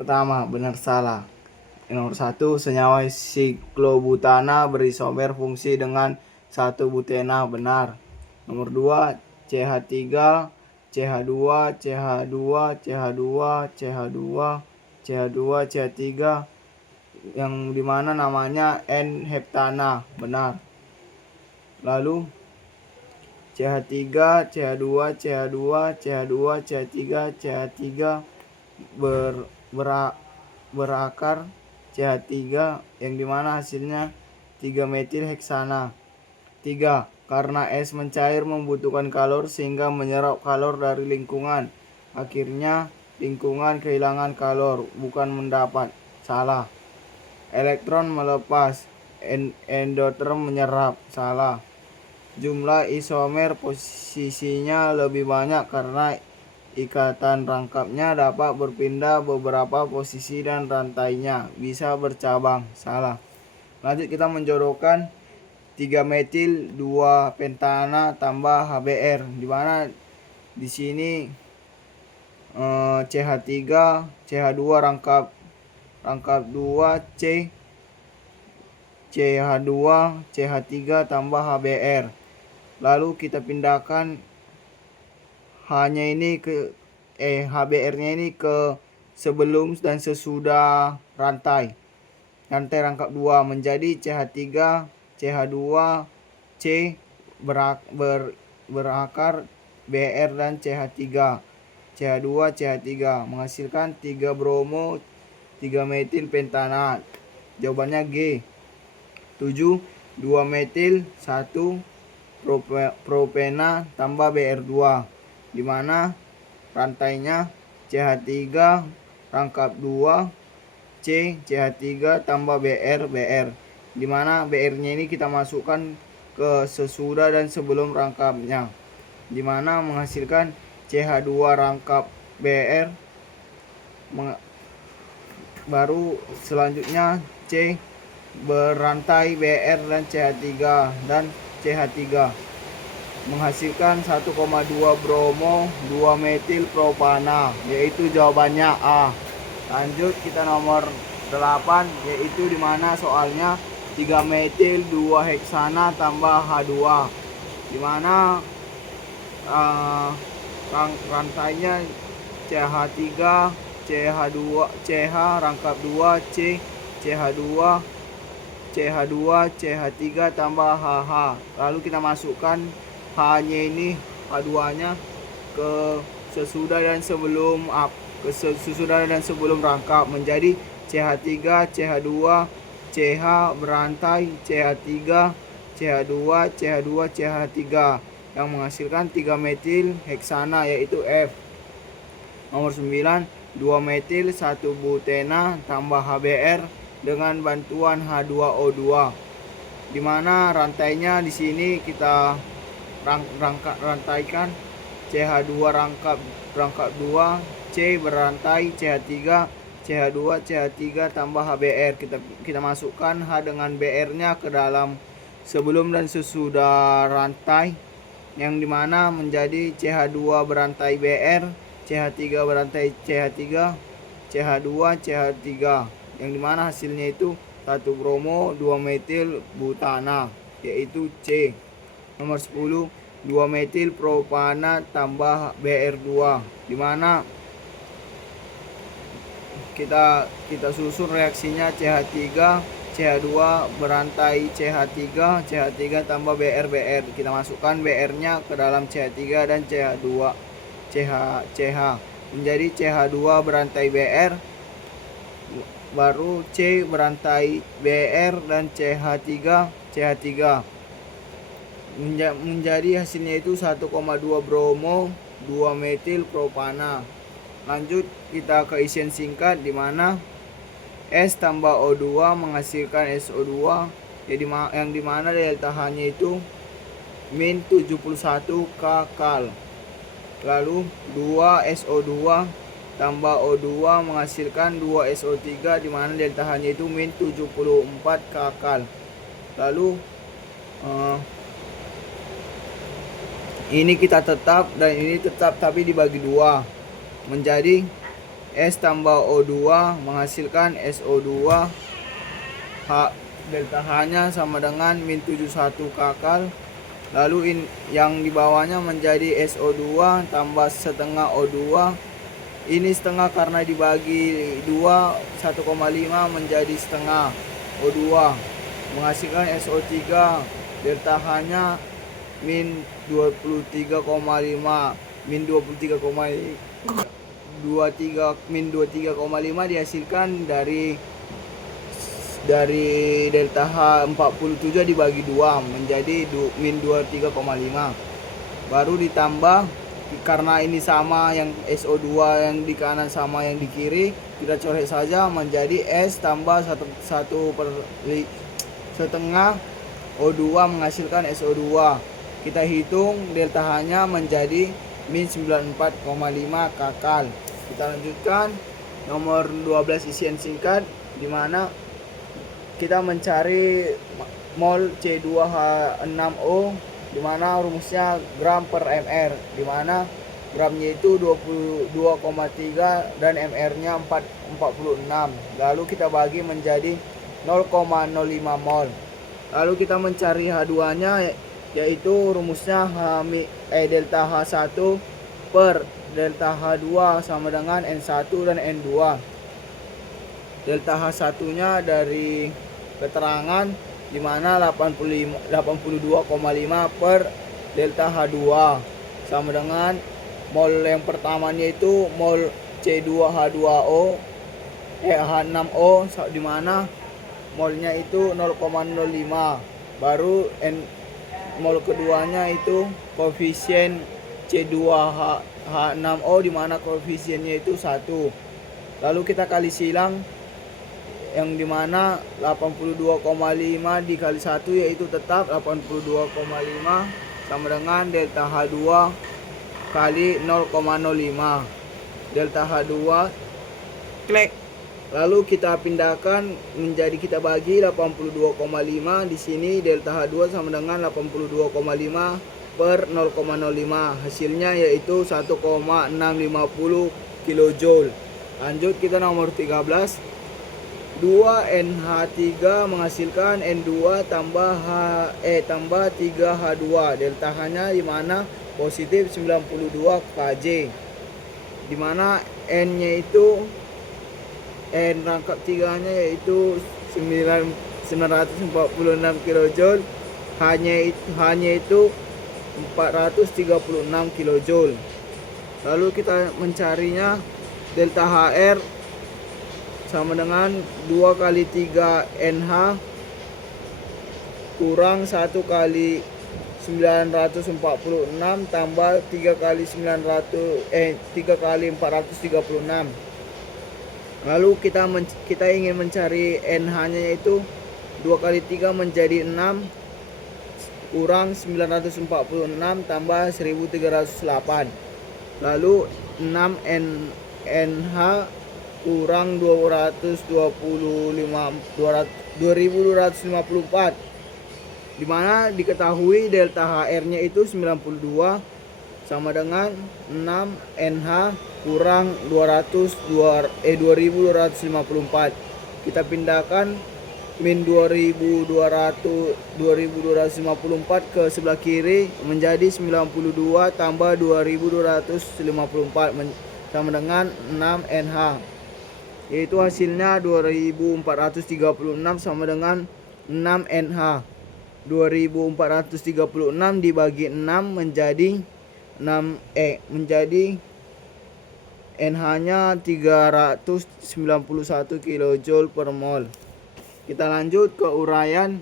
Pertama, benar salah. Nomor 1, senyawa siklobutana berisomer fungsi dengan 1-butena, benar. Nomor 2, CH3, CH2, CH2, CH2, CH2, CH2, CH3 yang dimana namanya N-heptana, benar. Lalu CH3, CH2, CH2, CH2, CH3, CH3 berakar CH3 yang dimana hasilnya 3-metil heksana. 3. Karena es mencair membutuhkan kalor sehingga menyerap kalor dari lingkungan. Akhirnya lingkungan kehilangan kalor, bukan mendapat. Salah. Elektron melepas, endoterm menyerap. Salah. Jumlah isomer posisinya lebih banyak karena ikatan rangkapnya dapat berpindah beberapa posisi dan rantainya bisa bercabang. Salah. Lanjut kita menjodohkan 3-metil 2-pentana tambah HBr, di mana di sini CH3, CH2 rangkap 2 C, CH2, CH3 tambah HBr. Lalu kita pindahkan hanya ini ke HBr-nya ini ke sebelum dan sesudah rantai rangkap 2 menjadi CH3, CH2, C berakar Br dan CH3, CH2, CH3 menghasilkan 3 bromo 3 metil pentanat. Jawabannya G. 7. 2 metil 1 propena tambah Br2, di mana rantainya CH3 rangkap 2 C, CH3 tambah Br, di mana Br-nya ini kita masukkan ke sesudah dan sebelum rangkapnya, di mana menghasilkan CH2 rangkap Br. Baru selanjutnya C berantai Br dan CH3 menghasilkan 1,2 bromo 2 metil propana, yaitu jawabannya A. Lanjut kita nomor 8, yaitu dimana soalnya 3 metil 2 heksana tambah H2, dimana rantainya CH3, CH2, CH rangkap 2 C, CH2, CH3 tambah HH. Lalu kita masukkan H-nya ini, H2-nya ke sesudah dan sebelum rangkap menjadi CH3, CH2, CH berantai CH3, CH2, CH3 yang menghasilkan 3 metil heksana, yaitu F. Nomor 9, 2 metil 1 butena tambah HBr dengan bantuan H2O2, di mana rantainya di sini kita rantaikan CH2 rangkap 2 C berantai CH3, CH2 tambah HBr. Kita masukkan H dengan Br-nya ke dalam sebelum dan sesudah rantai, yang dimana menjadi CH2 berantai Br, CH3 berantai CH3, CH2 yang dimana hasilnya itu 1 bromo 2 metil butana, yaitu C. Nomor 10, 2 metil propana tambah Br2, dimana kita susun reaksinya CH3, CH2 berantai CH3 tambah Br. Kita masukkan Br-nya ke dalam CH3 dan CH2 CH menjadi CH2 berantai Br, baru C berantai Br dan CH3 menjadi hasilnya itu 1,2 bromo 2 metil propana. Lanjut kita ke isian singkat, di mana S tambah O2 menghasilkan SO2, yang dimana delta H-nya itu min 71 kcal. Lalu 2 SO2 tambah O2 menghasilkan 2 SO3, di mana delta H-nya itu min 74 kcal. Lalu ini kita tetap dan ini tetap, tapi dibagi 2 menjadi S tambah O2 menghasilkan SO2. Delta H-nya sama dengan min 71 kakal. Lalu yang di bawahnya menjadi SO2 tambah setengah O2. Ini setengah karena dibagi 2, 1,5 menjadi setengah O2 menghasilkan SO3. Delta H-nya min 23,5 min 23,5 dihasilkan dari delta H 47 dibagi 2 menjadi min 23,5. Baru ditambah karena ini sama, yang SO2 yang di kanan sama yang di kiri, kita coret saja menjadi S tambah 1 setengah O2 menghasilkan SO2. Kita hitung delta H-nya menjadi min 94,5 kakal. Kita lanjutkan nomor 12 isian singkat, di mana kita mencari mol C2H6O, di mana rumusnya gram per mr, di mana gramnya itu 22,3 dan mr-nya 46. Lalu kita bagi menjadi 0,05 mol. Lalu kita mencari H2-nya, yaitu rumusnya delta H1 per delta H2 sama dengan N1 dan N2. Delta H1-nya dari keterangan, di mana 82,5 per delta H2 sama dengan mol yang pertamanya itu mol C2H2O H6O, di mana molnya itu 0,05. Baru mol keduanya itu koefisien C2H6O, di mana koefisiennya itu 1. Lalu kita kali silang, yang dimana 82,5 dikali 1 yaitu tetap 82,5 sama dengan delta H2 kali 0,05. Delta H2 klik. Lalu kita pindahkan menjadi, kita bagi 82,5 di sini, delta H2 sama dengan 82,5 per 0,05. Hasilnya yaitu 1,650 kilojoule. Lanjut kita nomor 13. 2NH3 menghasilkan N2 tambah 3H2. Delta H-nya di mana positif 92 kJ. Di mana N-nya itu N rangkap 3-nya yaitu 946 kilojoule. H-nya itu 436 kilojoule. Lalu kita mencarinya delta HR sama dengan 2 kali 3 NH kurang 1 kali 946 tambah 3 kali 436. Lalu kita ingin mencari NH-nya, yaitu 2 kali 3 menjadi 6 kurang 946 tambah 1308. Lalu 6 NH kurang 2254, di mana diketahui delta HR-nya itu 92 sama dengan 6 NH kurang 2254. Kita pindahkan min 2254 ke sebelah kiri menjadi 92 tambah 2254 sama dengan 6 NH, yaitu hasilnya 2436 sama dengan 6 NH. 2436 dibagi 6 menjadi menjadi NH-nya 391 kJ per mol. Kita lanjut ke uraian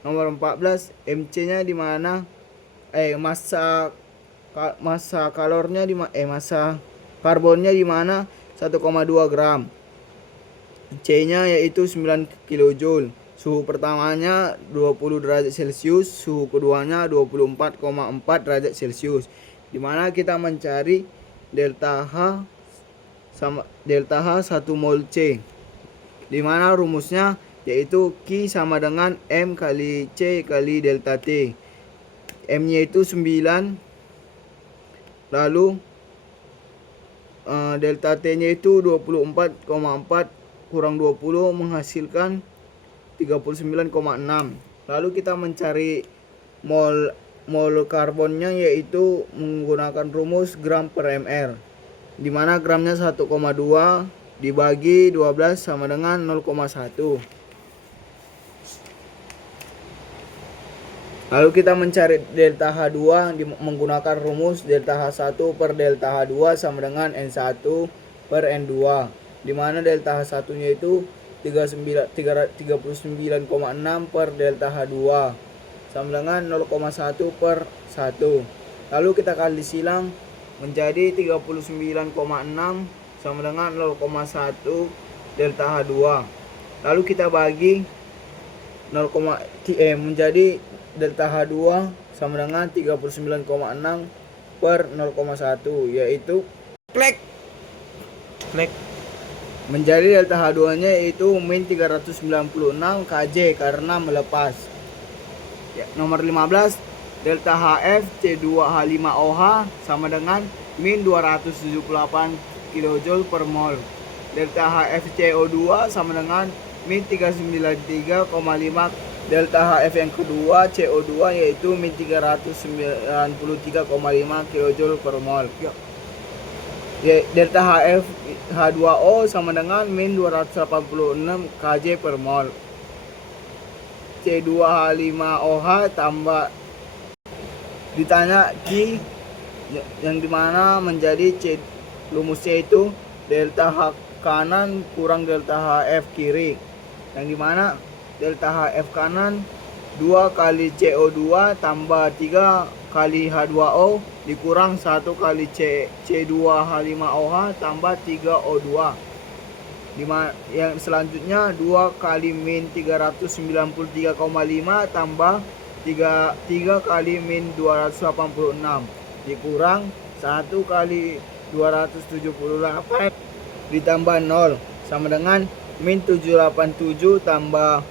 nomor 14. MC-nya di mana massa kalornya massa karbonnya di mana 1,2 gram. C-nya yaitu 9 kJ. Suhu pertamanya 20 derajat Celcius, suhu keduanya 24,4 derajat Celcius. Di mana kita mencari delta H 1 mol C. Di mana rumusnya yaitu Q sama dengan M kali C kali delta T. M-nya itu 9. Lalu delta T-nya itu 24,4 kurang 20 menghasilkan 39,6. Lalu kita mencari mol karbonnya, yaitu menggunakan rumus gram per mr, di mana gramnya 1,2 dibagi 12 sama dengan 0,1. Lalu kita mencari delta H2 menggunakan rumus delta H1 per delta H2 sama dengan N1 per N2, di mana delta H1 nya itu 39,6 per delta H2 sama dengan 0,1 per 1. Lalu kita kali silang menjadi 39,6 sama dengan 0,1 delta H2. Lalu kita bagi menjadi delta H2 sama dengan 39,6 per 0,1, yaitu klek menjadi delta H2 nya yaitu min 396 kJ karena melepas. Ya, nomor 15, delta HF C2H5OH sama dengan min 278 kJ per mol. Delta HF CO2 sama dengan min 393,5. Delta HF yang kedua CO2 yaitu min 393,5 kJ per mol. Delta HF H2O sama dengan min 286 kJ per mol. C2H5OH tambah ditanya Q, yang dimana menjadi C, rumusnya itu delta H kanan kurang delta HF kiri, yang dimana delta HF kanan 2 kali CO2 tambah 3 kali H2O dikurang 1 kali C2H5OH tambah 3O2. Yang selanjutnya 2 kali min 393,5 tambah 3 kali min 286 dikurang 1 kali 278 ditambah 0 sama dengan min 787 tambah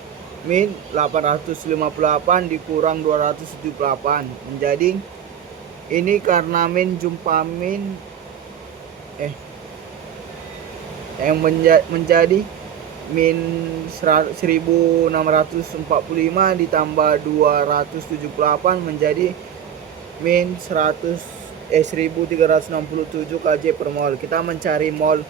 min 858 dikurang 278, menjadi ini karena min jumpa min yang menjadi min 1645 ditambah 278 menjadi min 1367 kJ per mol. Kita mencari mol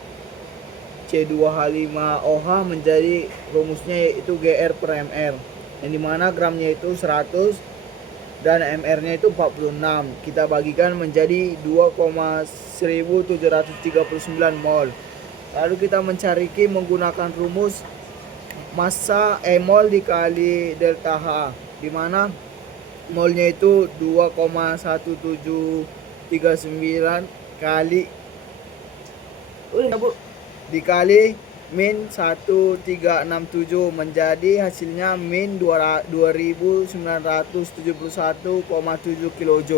C2H5OH menjadi rumusnya yaitu GR per mr, yang dimana gramnya itu 100 dan mr nya itu 46. Kita bagikan menjadi 2,1739 mol. Lalu kita mencari Q menggunakan rumus massa mol dikali delta H, di mana molnya itu 2,1739 kali dikali min 1367 menjadi hasilnya min 2971,7 kJ.